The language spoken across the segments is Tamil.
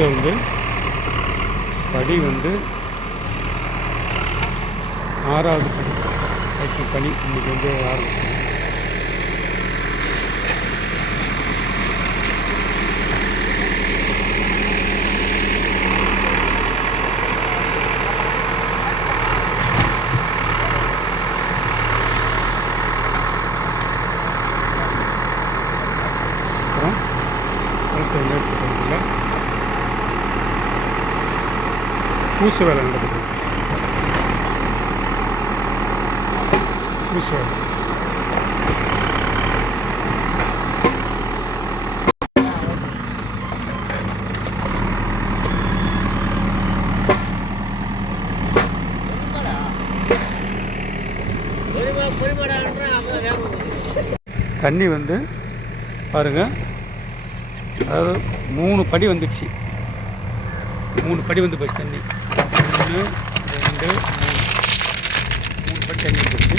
குளத்தில் வந்து படி வந்து 6வது படி வைக்கும் பணி இன்றைக்கி வந்து ஆரம்பிச்சோம். அப்புறம் குளத்தை மேற்பட்டதில் பூசு வேலை நடக்குது. பூசு வேலை தண்ணி வந்து பாருங்கள், அதாவது 3 படி வந்துடுச்சு. 3 படி வந்து போச்சு தண்ணி. 1 2 3 படி தண்ணி வந்துடுச்சு.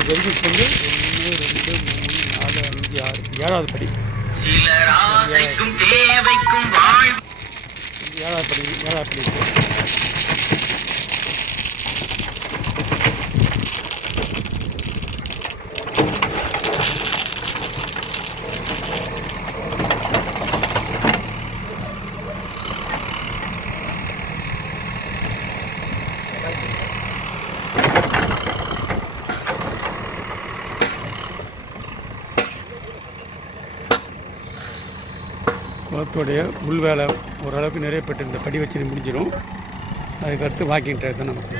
இது வரைக்கும் இப்போ வந்து 1 2 3 4 5 6 7வது படி. 7வது படி குளத்துடைய உள் வேலை ஓரளவுக்கு நிறைய பெற்று இந்த படி வச்சு முடிஞ்சிடும். அதுக்கடுத்து வாக்கிங் ட்ராக் தான் நமக்கு.